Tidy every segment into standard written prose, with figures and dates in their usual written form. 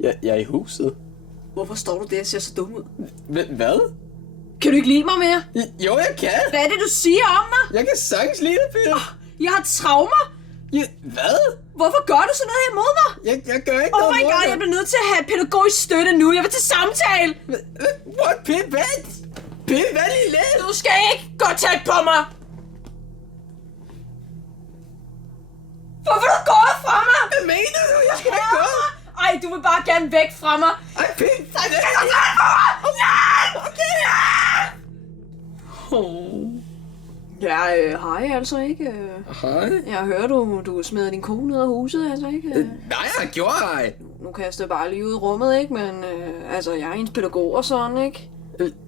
Jeg er i huset. Hvorfor står du der og ser så dum ud? Hvad? Kan du ikke lide mig mere? Jo, jeg kan. Hvad er det, du siger om mig? Jeg kan sagtens lide dig, Pip. Jeg har traumer. Hvad? Hvorfor gør du sådan noget her imod mig? Jeg gør ikke Oh noget my mod god, dig. jeg bliver nødt til at have pædagogisk støtte nu. Jeg vil til samtale. What, Pip? Hvad? Pip, hvad lige lidt? Du skal ikke gå tæt på mig. Hvorfor er du gået fra mig? Hvad mener du? Jeg skal ikke gå. Ej, du vil bare gerne væk fra mig. Ej, Pip. Så skal du tæt på mig. Okay. Ja, hej altså ikke. Hej. Jeg hører, du smider din kone ud af huset, altså ikke? Nej, jeg gjorde ej. Nu kaster jeg bare lige ud i rummet, ikke? Men altså, jeg er hendes pædagog og sådan, ikke?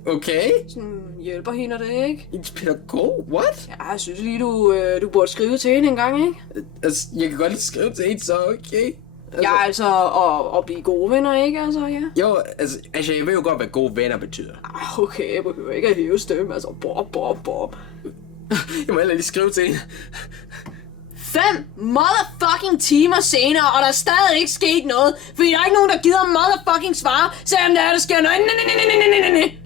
Okay. Sådan hjælper hende og det, ikke? En pædagog? What? Ja, jeg synes lige, du burde skrive til hende en gang, ikke? Altså, jeg kan godt lige skrive til en, så okay. Ja, altså, at blive gode venner, ikke? Altså, ja. Jo, altså, jeg ved jo godt, hvad gode venner betyder. Okay, jeg behøver ikke at hæve stemme, altså, bop. Jeg må heller lige skrive til en. 5 motherfucking timer senere, og der er stadig ikke sket noget, fordi der er ikke nogen, der gider motherfucking svare, selvom der sker noget. Nej.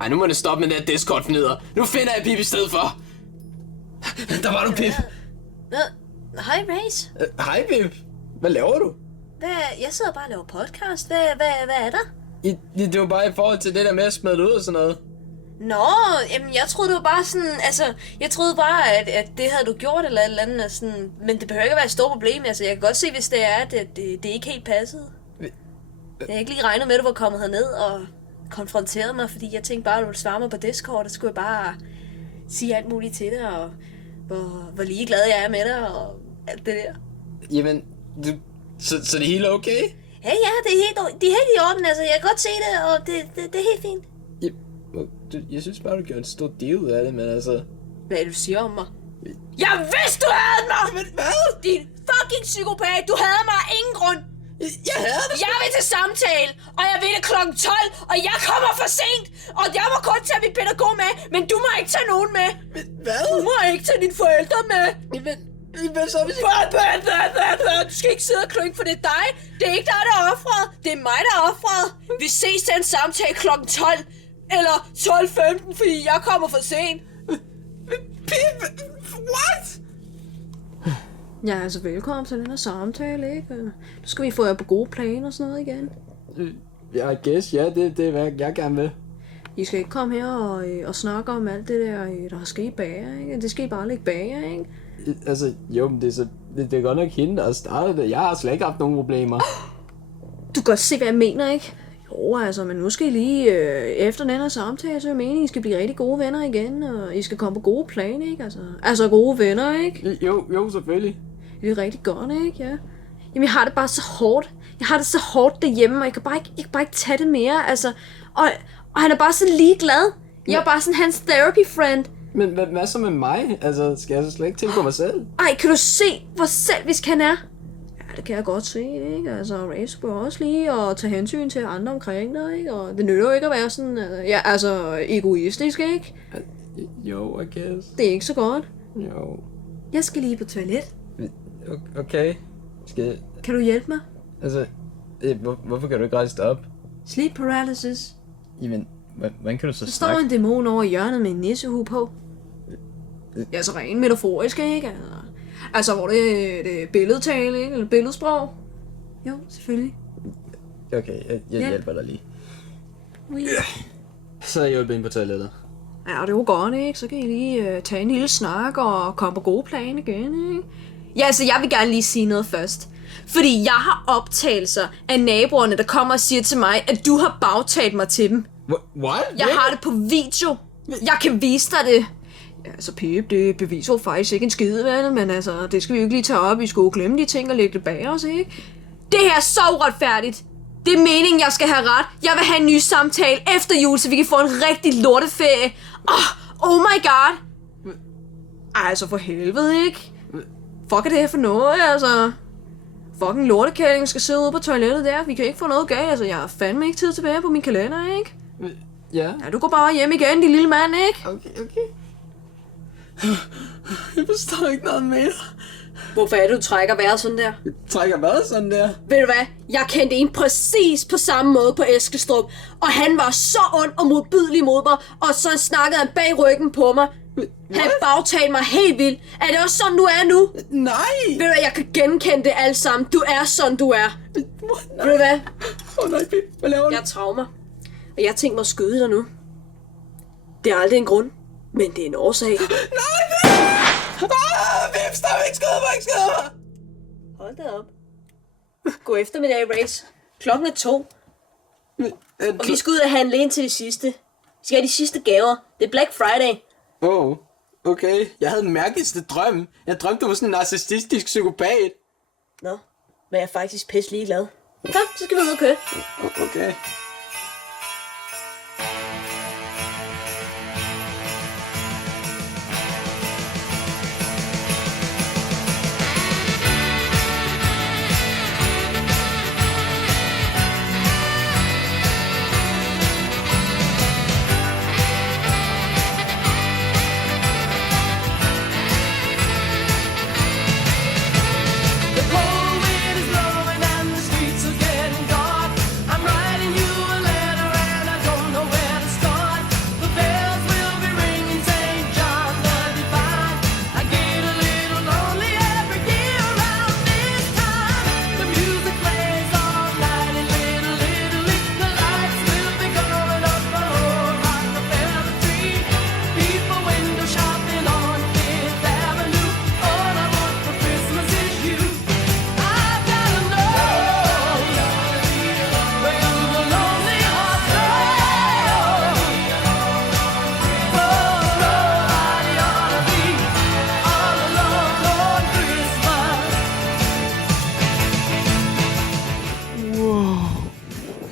Ej, nu må det stoppe med den der Discord-fnider. Nu finder jeg Pip i stedet for. Der var du, Pip. Hej, Race. Hej, Pip. Hvad laver du? Jeg sidder bare og laver podcast. Hvad er der? Det var bare i forhold til det der med at smide det ud og sådan noget. Nå, jamen jeg troede det var bare sådan, altså, jeg troede bare, at det havde du gjort eller et eller andet, og sådan, men det behøver ikke at være et stort problem, altså, jeg kan godt se, hvis det er, at det ikke helt passede. Jeg har ikke lige regnet med, at du var kommet herned og konfronteret mig, fordi jeg tænkte bare, at du ville svare mig på Discord, og så skulle jeg bare sige alt muligt til dig, og hvor ligeglad jeg er med dig, og alt det der. Jamen, så det hele er okay? Ja, det er helt i orden, altså, jeg kan godt se det, og det er helt fint. Jeg synes bare, du gjorde en stor deal ud af det, men altså... Hvad er det, du siger om mig? Jeg vidste, du havde mig! Men hvad? Din fucking psykopat, du havde mig af ingen grund! Jeg havde det! Jeg vil til samtale, og jeg ved det kl. 12, og jeg kommer for sent! Og jeg må kun tage min pædagog med, men du må ikke tage nogen med! Men hvad? Du må ikke tage dine forældre med! Hvad så hvis Du skal ikke sidde og klynke, for det er dig! Det er ikke dig, der er offret! Det er mig, der er offret! Vi ses til en samtale kl. 12! Eller 12:15, fordi jeg kommer for sent. Pip, what? Ja, altså velkommen til den her samtale, ikke? Nu skal vi få jer på gode planer og sådan noget igen. Jeg guess, ja, det er hvad jeg gerne vil. I skal ikke komme her og snakke om alt det der er sket bag jer, ikke? Det skal I bare lægge bag jer, ikke? Altså, jo, men det er godt nok hende, der har startet det. Jeg har slet ikke haft nogen problemer. Du kan godt se, hvad jeg mener, ikke? Jo, altså, men nu skal I lige efter den her samtale, så er jeg meningen, I skal blive rigtig gode venner igen, og I skal komme på gode planer, ikke? Altså gode venner, ikke? Jo, selvfølgelig. Det er rigtig godt, ikke? Ja. Jamen, jeg har det bare så hårdt. Jeg har det så hårdt derhjemme, og jeg kan bare ikke tage det mere, altså. Og han er bare så ligeglad. Jeg er bare sådan hans therapy friend. Men hvad så med mig? Altså, skal jeg så slet ikke tænke på mig selv? Ej, kan du se, hvor selvisk han er? Ja, det kan jeg godt se, ikke? Altså, Race bør også lige at tage hensyn til andre omkring dig, ikke? Og det nytter jo ikke at være sådan, egoistisk, ikke? Jo, I guess. Det er ikke så godt. Jo. Jeg skal lige på toilet. Okay. Kan du hjælpe mig? Altså, hvorfor kan du ikke rejse dig op? Sleep paralysis. Jamen, hvordan kan du så Der står en dæmon over hjørnet med en nissehue på. Ja, så rent metaforisk, ikke? Altså, hvor det er billedtale, ikke? Eller billedsprog. Jo, selvfølgelig. Okay, jeg hjælper dig lige. Oui. Så er jeg hjulpet ind på toilettet. Ja, det er jo godt, ikke? Så kan I lige tage en lille snak og komme på gode plan igen, ikke? Ja, altså, jeg vil gerne lige sige noget først. Fordi jeg har optagelser af naboerne, der kommer og siger til mig, at du har bagtalt mig til dem. What? Jeg har det på video. Jeg kan vise dig det. Ja, altså Pip, det beviser jo faktisk ikke en skide, vel? Men altså, det skal vi jo ikke lige tage op. Vi skulle jo glemme de ting og lægge det bag os, ikke? Det her er så uretfærdigt. Det er meningen, jeg skal have ret. Jeg vil have en ny samtale efter jul, så vi kan få en rigtig lorteferie. Oh my god. Ej, altså for helvede, ikke? Fuck er det her for noget, altså? Fucking lortekælling skal sidde ude på toilettet der. Vi kan ikke få noget galt, altså. Jeg har fandme ikke tid tilbage på min kalender, ikke? Ja. Ja, du går bare hjem igen, din lille mand, ikke? Okay. Jeg forstår ikke noget mere. Hvorfor er det, du trækker vejret sådan der? Trækker hvad sådan der? Ved du hvad? Jeg kendte en præcis på samme måde på Eskilstrup, og han var så ond og modbydelig mod mig, og så snakkede han bag ryggen på mig. Han bagtalte mig helt vildt. Er det også sådan, du er nu? Nej! Ved du hvad, jeg kan genkende det alt sammen. Du er sådan, du er. Ved du hvad? Nej, Pip. Hvad laver du? Jeg traumer. Og jeg tænker mig at skyde dig nu. Det er aldrig en grund, men det er en årsag. Nej, Pip, stop, ikke skade mig. Hold da op. God eftermiddag, Race. Klokken er 2. Og vi skal ud og handle ind til det sidste. Vi skal have de sidste gaver. Det er Black Friday. Okay. Jeg havde den mærkeligste drøm. Jeg drømte, du var sådan en narcissistisk psykopat. Nå, men jeg er faktisk pisse ligeglad. Kom, så skal vi ud og køre. Okay.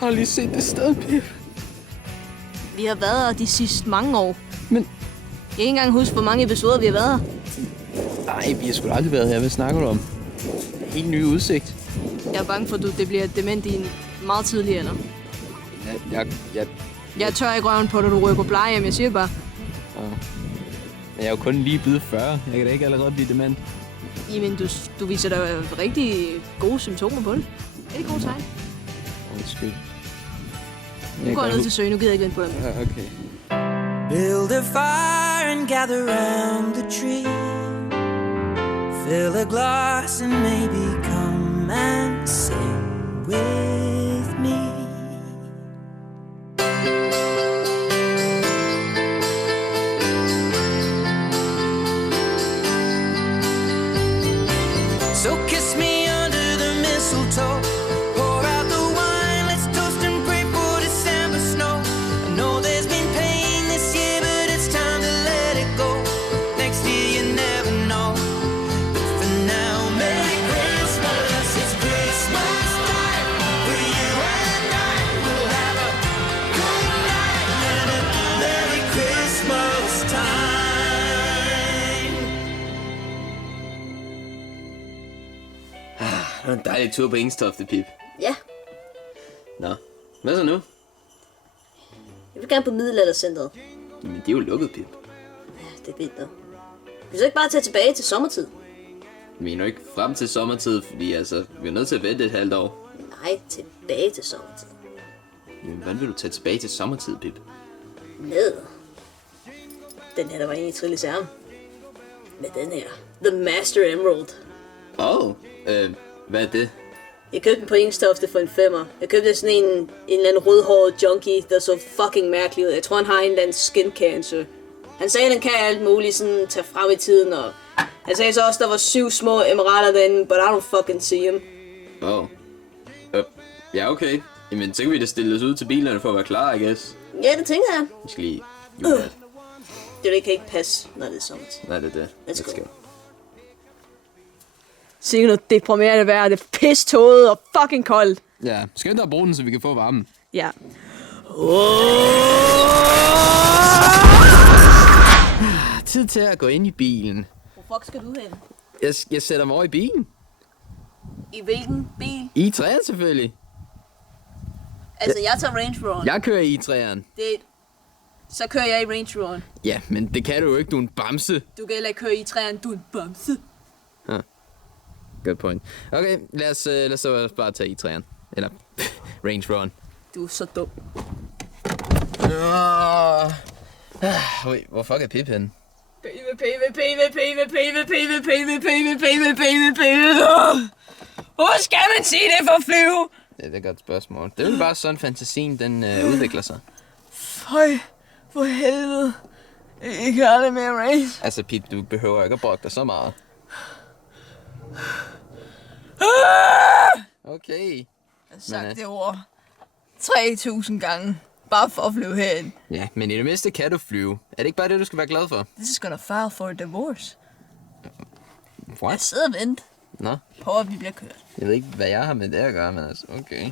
Jeg har lige set det sted, Pip. Vi har været her de sidste mange år. Men... Jeg kan ikke engang huske, hvor mange episoder vi har været her. Nej, vi har sgu aldrig været her. Hvad snakker du om? Helt ny udsigt. Jeg er bange for, at det bliver dement i en meget tidlig alder. Jeg tør ikke røven på, at du ryger på plejehjem. Jeg siger bare. Jeg er jo kun lige blevet 40. Jeg kan da ikke allerede blive dement. Jamen, du viser da rigtig gode symptomer på det. Er det gode tegn? Undskyld. Nu går jeg ned til søen. Nu gider jeg ikke vente på dem. Okay. Build a fire and gather round the tree. Fill a glass and maybe come and sing with me. So kiss me under the mistletoe. Pour out the wine, let's toast and pray for December snow. I know there's been pain this year, but it's time to let it go. Next year you never know. But for now, Merry Christmas, it's Christmas time. For you and I, we'll have a good night and a Merry Christmas time. Det var en dejlig tur på Ingstofte, Pip. Ja, Nå, hvad så nu? jeg vil gerne på middelaldercentret. Men det er jo lukket, Pip. Det er vildt, da. Vi skal ikke bare tage tilbage til sommertid. Jeg mener ikke frem til sommertid, fordi altså, vi er nødt til at vente et halvt år. Nej, tilbage til sommertid. Men hvordan vil du tage tilbage til sommertid, Pip? Ned. Den her, der var egentlig Trilles ærm. Med den her. The Master Emerald. Hvad er det? Jeg købte den på Ingstofte for en 5'er. Jeg købte sådan en eller anden rødhåret junkie, der så fucking mærkelig ud. Jeg tror, han har en eller anden skin cancer. Han sagde, at den kan alt muligt, sådan tage frem i tiden, og han sagde så også, der var 7 små emeralder derinde, but I don't fucking see him. Ja, okay. Jamen, så kan vi da stille os ud til bilerne for at være klar, I guess. Ja, det tænker jeg. Vi skal lige... Det kan ikke passe, når det er sommertid. Nej, det er det. Let's go. Sikke noget deprimerende vejr, det er piståget og fucking koldt. Ja, skal vi da bruge den, så vi kan få varmen? Ja. Tid til at gå ind i bilen. Hvor fuck skal du hen? Jeg sætter mig over i bilen. I hvilken bil? I træerne selvfølgelig. Altså, jeg tager Range Rover. Jeg kører i træerne. Så kører jeg i Range Rover. Ja, men det kan du jo ikke, du er en bamse. Du kan heller ikke køre i træerne, du er en bamse. Good point. Okay, lad os så bare tage i-træeren. Eller Range Roveren. Du er så dum. Wait, hvor fuck er Pip henne? Hvor skal man sige det for at flyve? Ja, det er et godt spørgsmål. Det er jo bare sådan, fantasien den udvikler sig. Føj, for helvede. Ikke aldrig mere race. Altså, Pip, du behøver ikke at brokke dig så meget. Okay. Jeg har sagt det ord 3.000 gange. Bare for at flyve herind. Ja, men i det mindste kan du flyve. Er det ikke bare det, du skal være glad for? This is gonna file for a divorce. Jeg What? sidder og venter Nå, på, at vi bliver kørt. jeg ved ikke, hvad jeg har med det at gøre, men altså, okay.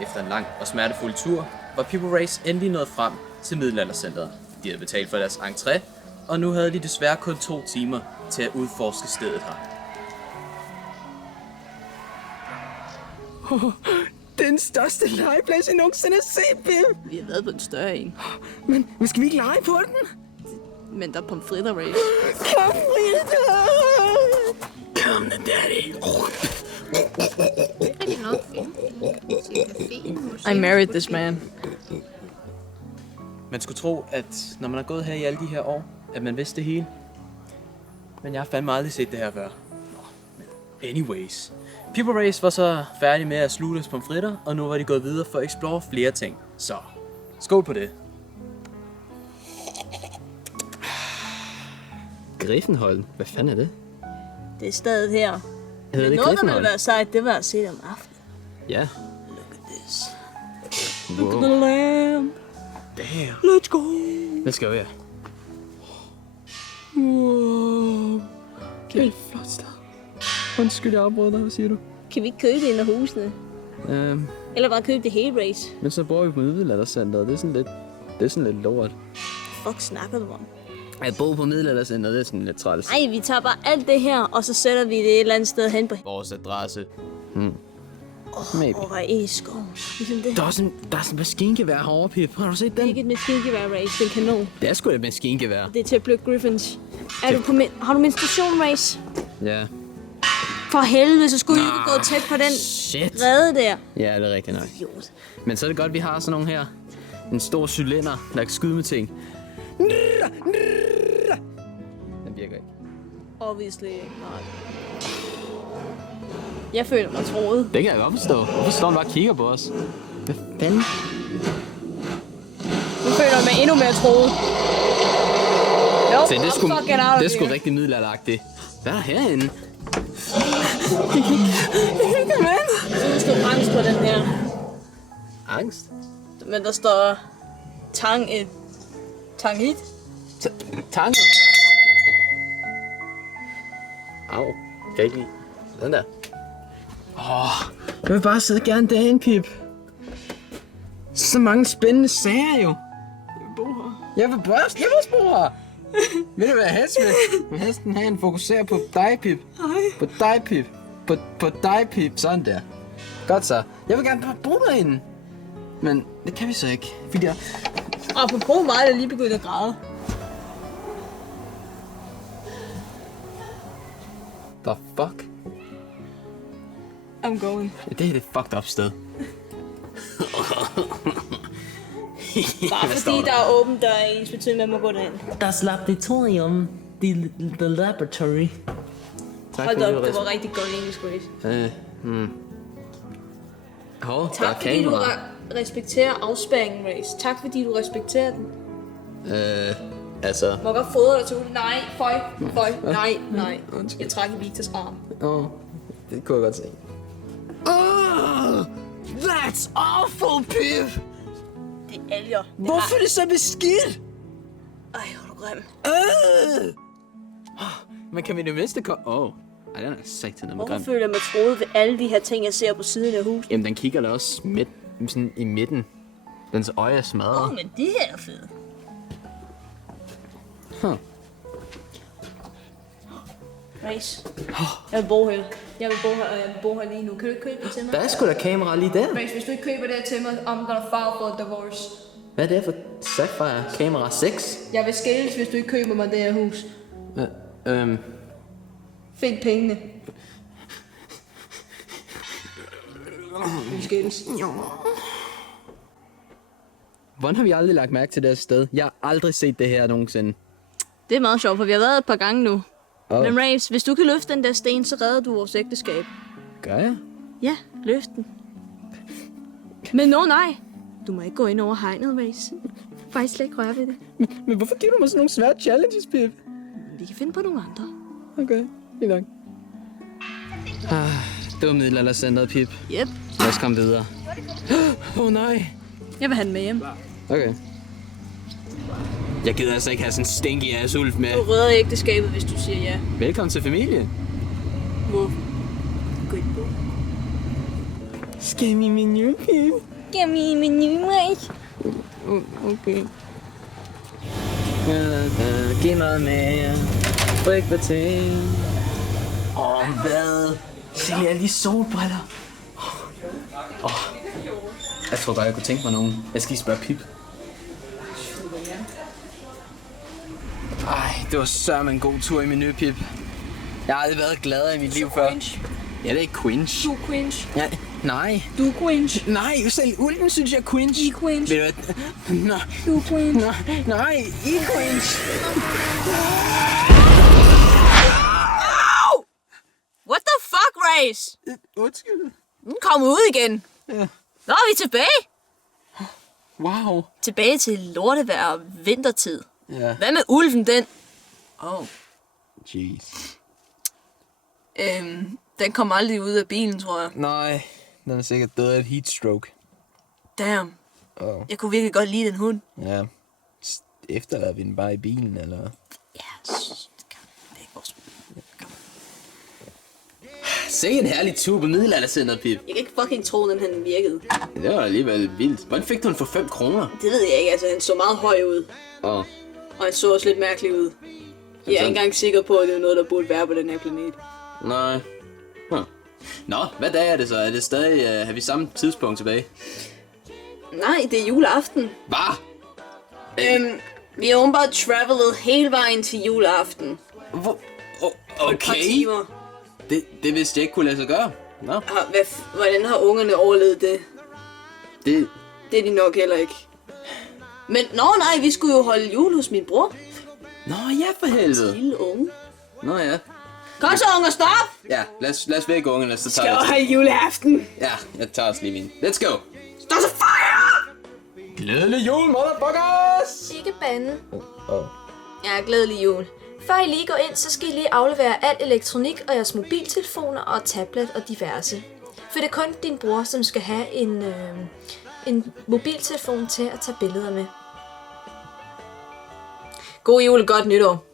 Efter en lang og smertefuld tur, var People Race endelig nået frem til Middelaldercenteret. De havde betalt for deres entré, og nu havde de desværre kun 2 timer til at udforske stedet her. Den største legeplads, jeg nogensinde har set, Pip. Vi har været på en større en. Men skal vi ikke lege på den? Men der er pomfritter race. Kom, Rita! Kom, the daddy. I married this man. Man skulle tro, at når man har gået her i alle de her år, at man vidste det hele. Men jeg har fandme aldrig set det her før. Anyways. People Race var så færdige med at sluge deres pomfritter, og nu var de gået videre for at explore flere ting. Så, skål på det. Griffenholm? Hvad fanden er det? Det er stedet her. Hedder det Noget, der ville Griffenholm? være sejt, det var at se det om aftenen. Ja. Look at this. Wow. The lamb. Damn. Let's go. Let's go, ja. Wow. Det er et flot sted. Undskyld, jeg afbrød dig. Hvad siger du? Kan vi ikke købe en af husene? Eller bare købe det hele race? Men så bor vi på Middelaldercenteret. Det er sådan lidt lort. Fuck snakker du om? At bo på Middelaldercenteret, det er sådan lidt træls. Ej, vi tager bare alt det her, og så sætter vi det et eller andet sted hen på... Vores adresse. Maybe. Over i skoven. Ligesom det. Der er sådan en maskingevær herovre, Pip. Har du set Det er den? ikke et maskingevær race, det er en kanon. Det er sgu da et maskingevær. Det er til at plukke griffins. Er du på har du menstruation race? Ja. For helvede, så skulle I ikke gå tæt på den Shit. rede der. Ja, det er rigtigt nok. Idiot. Men så er det godt, vi har sådan nogle her. En stor cylinder, der kan skyde med ting. Den virker ikke. Obviously ikke, nej. Jeg føler mig troet. Det kan jeg godt forstå. Hvorfor står den bare og kigger på os? Hvad fanden? Nu føler jeg mig endnu mere troet. Se, det er sgu, fucking out of det er sgu here. rigtig middelalderagtigt. Hvad er der herinde? Der står angst på den her. Angst? Men der står Tangit. Tanker? Au, kan jeg ikke lide. Sådan der. Jeg vil bare sidde gerne derinde, Pip. Så mange spændende sager jo. Jeg vil også bo her. Ved du hvad hest vil? Jeg vil hesten have en fokuser på dig, Pip. På dig, Pip. På dig, Pip. Sådan der. Godt så. Jeg vil gerne bare bo derinde. Men det kan vi så ikke. Fordi jeg... Apropos mig, der lige begyndt at græde. The fuck? I'm going. Det er det fucked up sted. Bare fordi der er åbent der er ens betydning, man må gå derind. Das Laboratorium, the laboratory. Tak Hold for op, det var rigtig godt engelsk, Grace. Hov, der er Tak fordi du kamera. respekterer afspæringen, Race. Tak fordi du respekterer den. Altså... Må jeg godt fodre dig til ud? Nej, føj, nej. Jeg træk i Victors arm. Det kunne jeg godt se. That's awful, Pip! Det er alger. Hvorfor er det så beskidt? Ej, hvor er du grim. Men kan vi det mindste komme... Ej, den er satan med Hvorfor grim. føler jeg mig troet ved alle de her ting, jeg ser på siden af huset? Jamen, den kigger da også sådan i midten. Dens øje er smadret. Men det her er fedt. Race. Jeg vil bo her. Jeg vil bo her lige nu. Kan du ikke købe det til mig? Der er sgu da kamera lige der. Race, hvis du ikke køber det her til mig, I'm gonna file for a divorce. Hvad er det for Sapphire kamera 6? Jeg vil skældes, hvis du ikke køber mig det her hus. Find pengene. Vi skændes. Hvordan har vi aldrig lagt mærke til det her sted? Jeg har aldrig set det her nogensinde. Det er meget sjovt, for vi har været et par gange nu. Oh. Men Raves, hvis du kan løfte den der sten, så redder du vores ægteskab. Gør jeg? Ja, løft den. Men nej. Du må ikke gå ind over hegnet, Raves. Faktisk slet ikke røre ved det. Men hvorfor giver du mig sådan nogle svære challenges, Pip? Vi kan finde på nogle andre. Okay, fint nok. Det var middelaldercenteret, Pip. Yep. Lad os komme videre. Nej. Jeg vil have den med hjem. Okay. Jeg gider altså ikke have sådan en stinky ass ulv med. Du redder ægteskabet, hvis du siger ja. Velkommen til familien. Hvor? Gå ind på. Skal vi menu, Pip? Giv mig en menu, Raves. Okay. Giv noget mere. Brik på ting. Hvad? Se lige alle de solbriller. Jeg tror godt, jeg kunne tænke mig nogen. Jeg skal lige spørge Pip. Ej, det var sørme en god tur i Menu, Pip. Jeg har aldrig været gladere i mit liv før. Ja, det er ikke cringe. Du er cringe. Ja, nej. Du er cringe. Nej, selv ulven synes jeg er cringe. I er cringe. Ved du hvad? Nej. Du er cringe. Nej, I er cringe. What the fuck, Race? Undskyld. Kom ud igen. Ja. Nå, er vi tilbage. Wow. Tilbage til lortevejr og vintertid. Ja. Hvad med ulven, den? Jeez. Den kom aldrig ud af bilen, tror jeg. Nej, den er sikkert død af et heatstroke. Damn. Jeg kunne virkelig godt lide den hund. Ja. Efterlader vi den bare i bilen, eller? Ja, det er ikke vores. Se en herlig tur på middelaldercenteret, Pip. Jeg kan ikke fucking tro, den han virkede. Det var alligevel vildt. Hvordan fik du den for 5 kroner? Det ved jeg ikke, altså han så meget høj ud. Og Og han så også lidt mærkelig ud. Jeg er ikke engang sikker på, at det er noget, der burde være på den her planet. nej. Nå, hvad dag er det så? Er det stadig, har vi samme tidspunkt tilbage? Nej, det er juleaften. Hvad? Vi har åbenbart travelet hele vejen til juleaften. Hvor? Et par timer. Det vidste jeg ikke kunne lade sig gøre. Nå, Hvordan har ungerne overlevet det? det... Det er de nok heller ikke. Men nej, vi skulle jo holde jul hos min bror. Nå, ja, for helvede. Lille unge. Nå, ja. Kom så, unger, stop! Ja, lad os vække ungerne, så Skal tager jo jeg... holde juleaften. Ja, jeg tager os lige min. Let's go! Stop så fire! Glædelig jul, motherfuckers! Ikke bande. Ja, glædelig jul. Før I lige går ind, så skal I lige aflevere alt elektronik og jeres mobiltelefoner og tablet og diverse. For det er kun din bror, som skal have en mobiltelefon til at tage billeder med. God jul og godt nytår.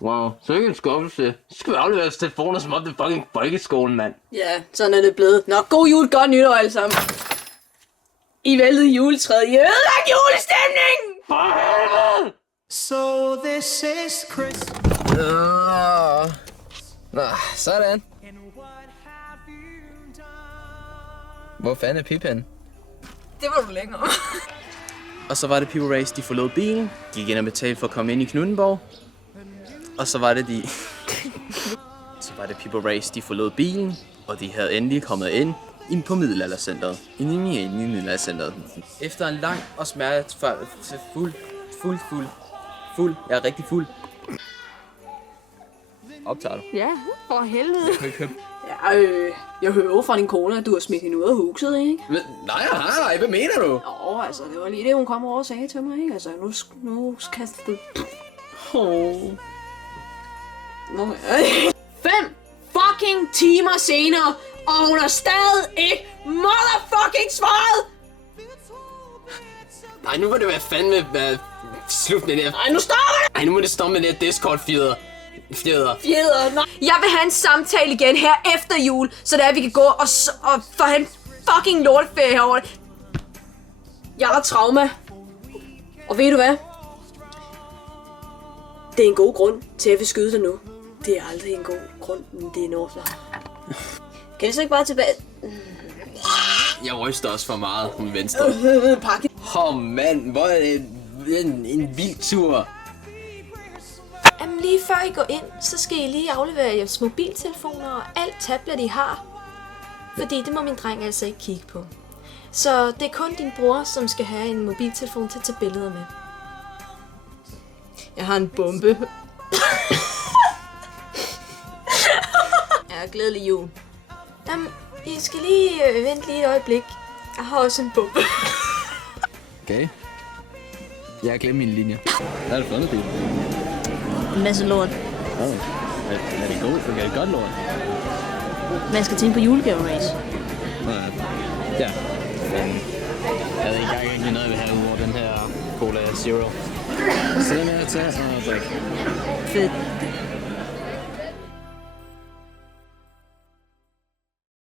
Wow, så ikke en skuffelse. Så skal vi aflevere os telefoner, som om det er fucking folkeskolen, mand. Ja, sådan er det blevet. Nå, god jul, godt nytår alle sammen. I væltede juletræet. I ødelagt julestemningen! For helvede! So this is Chris. Nå, sådan. Hvor fanden er Pippen? Det var du længere. Og så var det People Race, de forlod bilen, gik ind og betalte for at komme ind i Knuthenborg. Og så var det People Race, de forlod bilen, og de havde endelig kommet ind på middelaldercenteret. Ind i middelaldercenteret. Efter en lang og fuld. Jeg er rigtig fuld. Optager du? Ja, for helvede. Okay. Ja, jeg hører jo fra din kone, at du har smidt hende ud af huset, ikke? Nej, hvad mener du? Altså, det var lige det, hun kom over og sagde til mig, ikke? Altså, nu kaster du... Nå, 5 fucking timer senere, og hun har stadig ikke motherfucking svaret! Nej, nu må det være fandme være slut med det her. Ej, nu stopper det! Ej, nu må det stoppe med det her Discord-fjeder. Fjeder, nej. Jeg vil have en samtale igen her efter jul, så der vi kan gå og få en fucking lorteferie herovre. Jeg har trauma. Og ved du hvad? Det er en god grund til, at jeg vil skyde dig nu. Det er aldrig en god grund, men det er en årsag. Kan vi så ikke bare tilbage? Jeg ryster også for meget på venstre. Pakke. Mand, hvor er det en vild tur. Jamen lige lige før I går ind, så skal I lige aflevere jeres mobiltelefoner og alt tablet, I har. Fordi det må min dreng altså ikke kigge på. Så det er kun din bror, som skal have en mobiltelefon til at tage billeder med. Jeg har en bombe. Ja, glædelig jul. Jamen, I skal lige vente lige et øjeblik. Jeg har også en bombe. Okay. Jeg har glemt mine linjer. Hvad er det for noget, bil? En masse lort. Er det godt? Er det godt lort? Man skal tænke på julegave-race. Ja. Jeg ved ikke engang rigtig noget, jeg vil have ud over den her Cola Zero. Så den her til og drikke. Fedt.